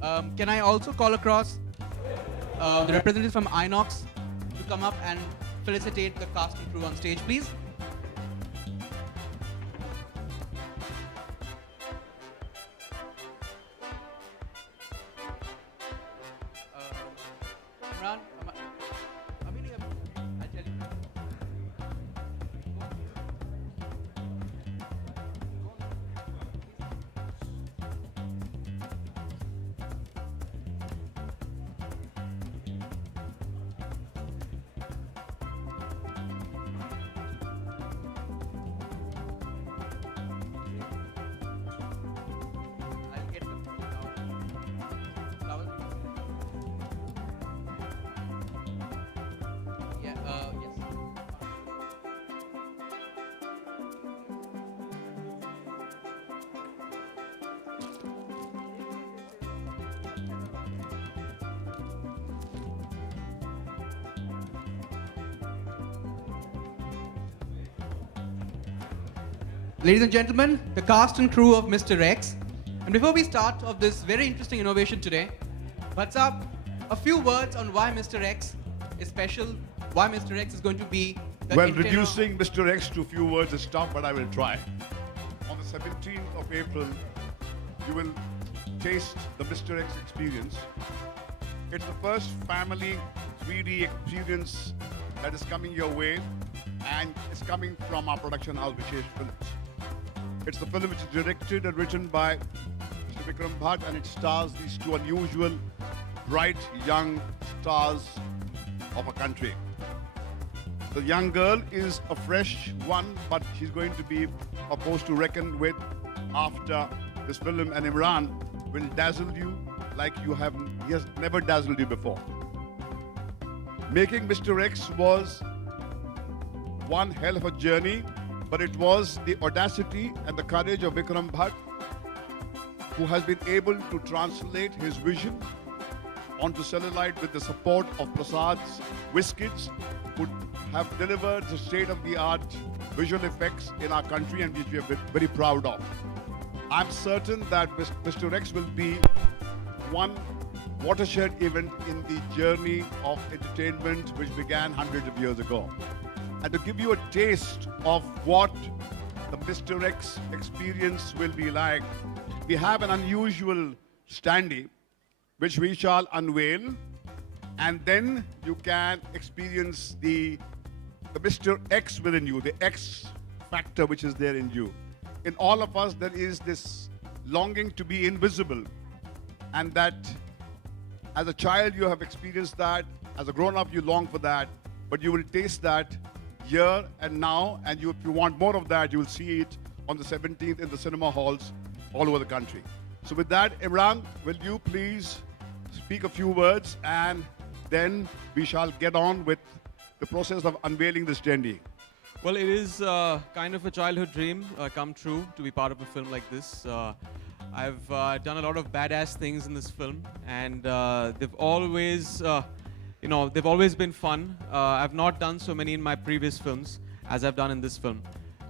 Can I also call across the representatives from Inox to come up and felicitate the cast and crew on stage, please? Imran, I'll tell you. I'll get the flowers. Yeah, yes. Ladies and gentlemen, the cast and crew of Mr. X. And before we start of this very interesting innovation today, what's up? A few words on why Mr. X is special, why Mr. X is going to be the Well, antenna- reducing Mr. X to few words is tough, but I will try. On the 17th of April, you will taste the Mr. X experience. It's the first family 3D experience that is coming your way, and it's coming from our production house, Vishesh Films. It's the film which is directed and written by Mr. Vikram Bhatt, and it stars these two unusual, bright, young stars of our country. The young girl is a fresh one, but she's going to be a force to reckon with after this film, and Imran will dazzle you like he has never dazzled you before. Making Mr. X was one hell of a journey, but it was the audacity and the courage of Vikram Bhatt who has been able to translate his vision onto cellulite with the support of Prasad's WizKids, who have delivered the state-of-the-art visual effects in our country, and which we are very proud of. I'm certain that Mr. X will be one watershed event in the journey of entertainment which began hundreds of years ago. And to give you a taste of what the Mr. X experience will be like, we have an unusual standee which we shall unveil, and then you can experience the Mr. X within you, the X factor which is there in you. In all of us, there is this longing to be invisible, and that as a child you have experienced that, as a grown-up you long for that, but you will taste that here and now, and if you want more of that, you will see it on the 17th in the cinema halls all over the country. So with that, Imran, will you please speak a few words, and then we shall get on with the process of unveiling this standee. Well, it is kind of a childhood dream come true to be part of a film like this. I've done a lot of badass things in this film, and they've always, they've always been fun. I've not done so many in my previous films as I've done in this film.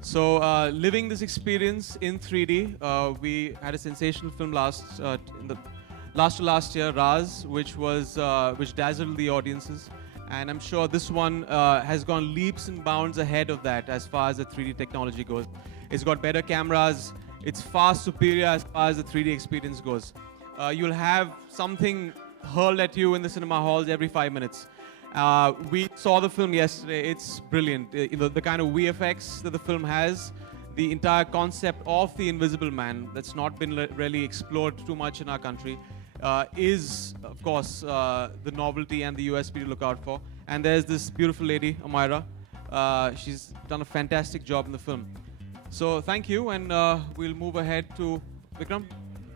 So living this experience in 3D, we had a sensational film last to last year, Raz, which dazzled the audiences. And I'm sure this one has gone leaps and bounds ahead of that as far as the 3D technology goes. It's got better cameras. It's far superior as far as the 3D experience goes. You'll have something hurled at you in the cinema halls every 5 minutes. We saw the film yesterday. It's brilliant. The kind of VFX that the film has, the entire concept of the Invisible Man that's not been really explored too much in our country, is, of course, the novelty and the USP to look out for. And there's this beautiful lady, Amira. She's done a fantastic job in the film. So thank you, and we'll move ahead to Vikram.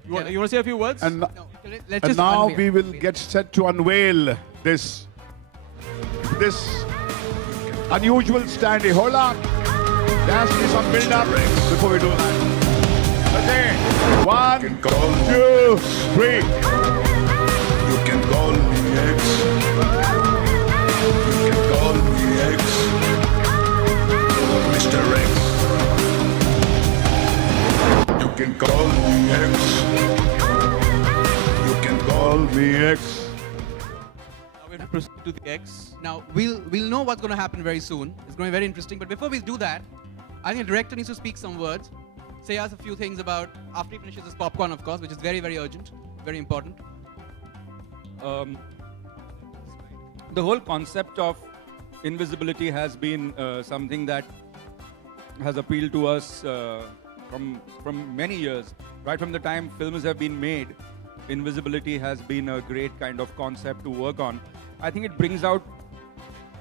You want to say a few words? And, No, let's and just now unveil. we will get set to unveil this unusual standee. Hold on. There has to be some build-up before we do that. Okay. 1, 2, 3. You can call me X. You can call me X. Mr. X. You can call me X. You can call call me X. Now we have to proceed to the X. Now, we'll know what's going to happen very soon. It's going to be very interesting. But before we do that, I think the director needs to speak some words, say us a few things about, after he finishes his popcorn, of course, which is very, very urgent, very important. The whole concept of invisibility has been something that has appealed to us from many years. Right from the time films have been made, invisibility has been a great kind of concept to work on. I think it brings out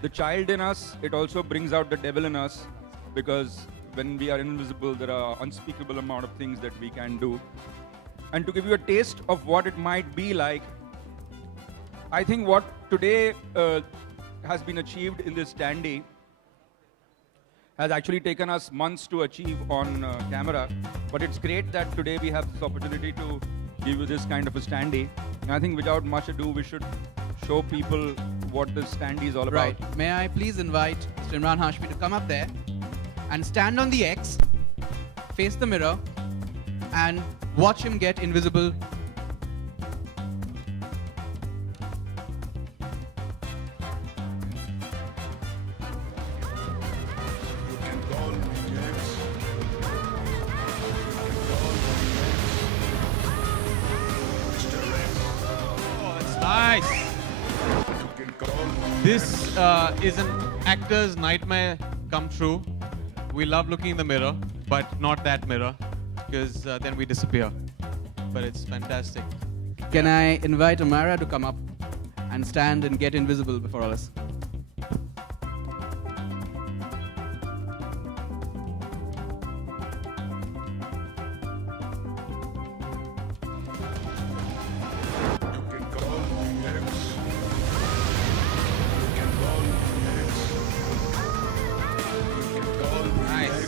the child in us. It also brings out the devil in us, because when we are invisible, there are unspeakable amount of things that we can do. And to give you a taste of what it might be like, I think what today has been achieved in this standee has actually taken us months to achieve on camera. But it's great that today we have this opportunity to give you this kind of a standee. And I think without much ado, we should show people what this standee is all about. Right. May I please invite Mr. Imran Hashmi to come up there and stand on the X, face the mirror, and watch him get invisible. You can call me X. Mr. X. Oh, that's nice. You can call me This is an actor's nightmare come true. We love looking in the mirror, but not that mirror, because then we disappear. But it's fantastic. Can I invite Amara to come up and stand and get invisible before all us? You can call me X. You can call me X. You can call me Nice. X.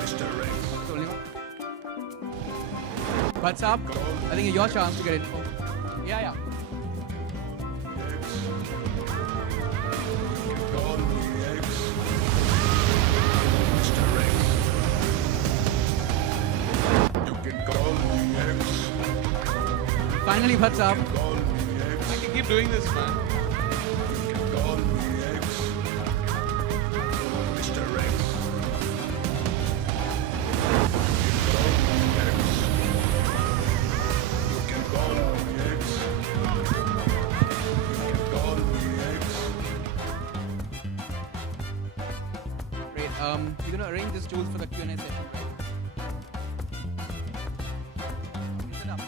Mr. X. What's up? I think it's your chance to get info. Yeah. You can call me X. Mr. X. You can call me X. Finally, what's up? Call me X. I can keep doing this, man. You can call me X. Mr. X. You can call me X. You can call me X. Great. You're gonna arrange the stools for the Q&A session, right? Sit up.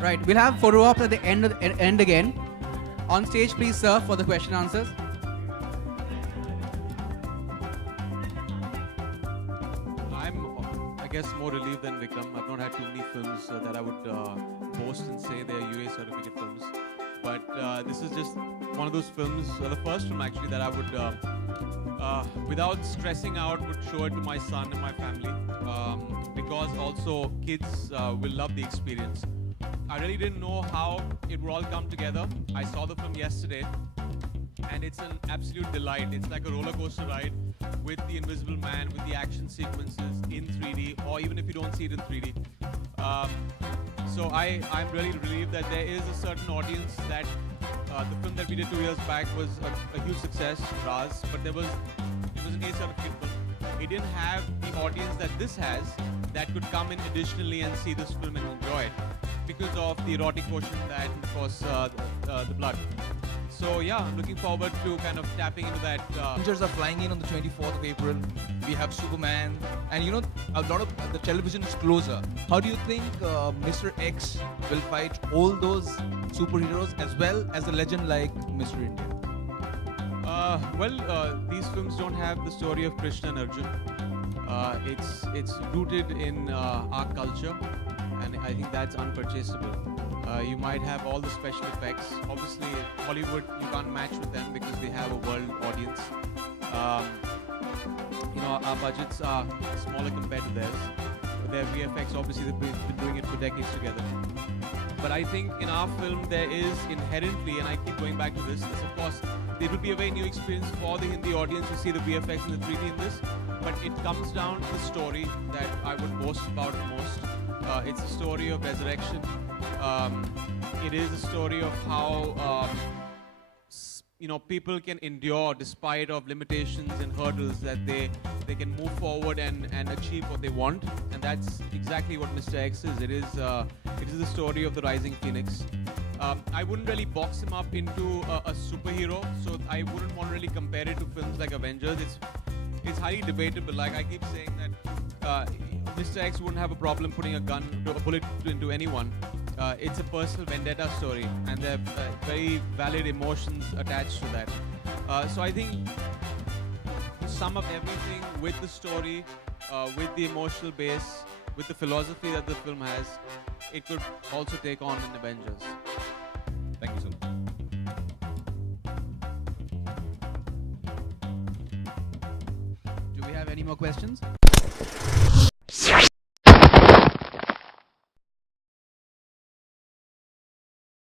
Right, we'll have photo ops at the end again. On stage, please, sir, for the question answers. I guess, more relieved than Vikram. I've not had too many films that I would boast and say they're UA certificate films. But this is just one of those films, the first film actually, that I would, without stressing out, would show it to my son and my family. Because also kids will love the experience. I really didn't know how it would all come together. I saw the film yesterday, and it's an absolute delight. It's like a roller coaster ride with the Invisible Man, with the action sequences in 3D, or even if you don't see it in 3D. So I'm really relieved that there is a certain audience that the film that we did 2 years back was a huge success, Raz, but it was an A certificate film. It didn't have the audience that this has that could come in additionally and see this film and enjoy it because of the erotic quotient and of course the blood. So yeah, I'm looking forward to kind of tapping into that. Avengers are flying in on the 24th of April. We have Superman, and you know, a lot of the television is closer. How do you think Mr. X will fight all those superheroes as well as a legend like Mr. India? These films don't have the story of Krishna and Arjun. It's rooted in our culture, and I think that's unpurchasable. You might have all the special effects. Obviously, Hollywood, you can't match with them because they have a world audience. Our budgets are smaller compared to theirs. Their VFX, obviously, they've been doing it for decades together. But I think in our film, there is inherently, and I keep going back to this, of course, it will be a very new experience for the Hindi audience to see the VFX and the 3D in this. But it comes down to the story that I would boast about the most. It's a story of resurrection. It is a story of how people can endure despite of limitations and hurdles, that they can move forward and achieve what they want, and that's exactly what Mr. X is. It is the story of the rising phoenix. I wouldn't really box him up into a superhero, so I wouldn't want to really compare it to films like Avengers. It's highly debatable. Like I keep saying that Mr. X wouldn't have a problem putting a bullet into anyone. It's a personal vendetta story, and there are very valid emotions attached to that. So I think to sum up everything with the story, with the emotional base, with the philosophy that the film has, it could also take on in Avengers. Thank you so much. Do we have any more questions?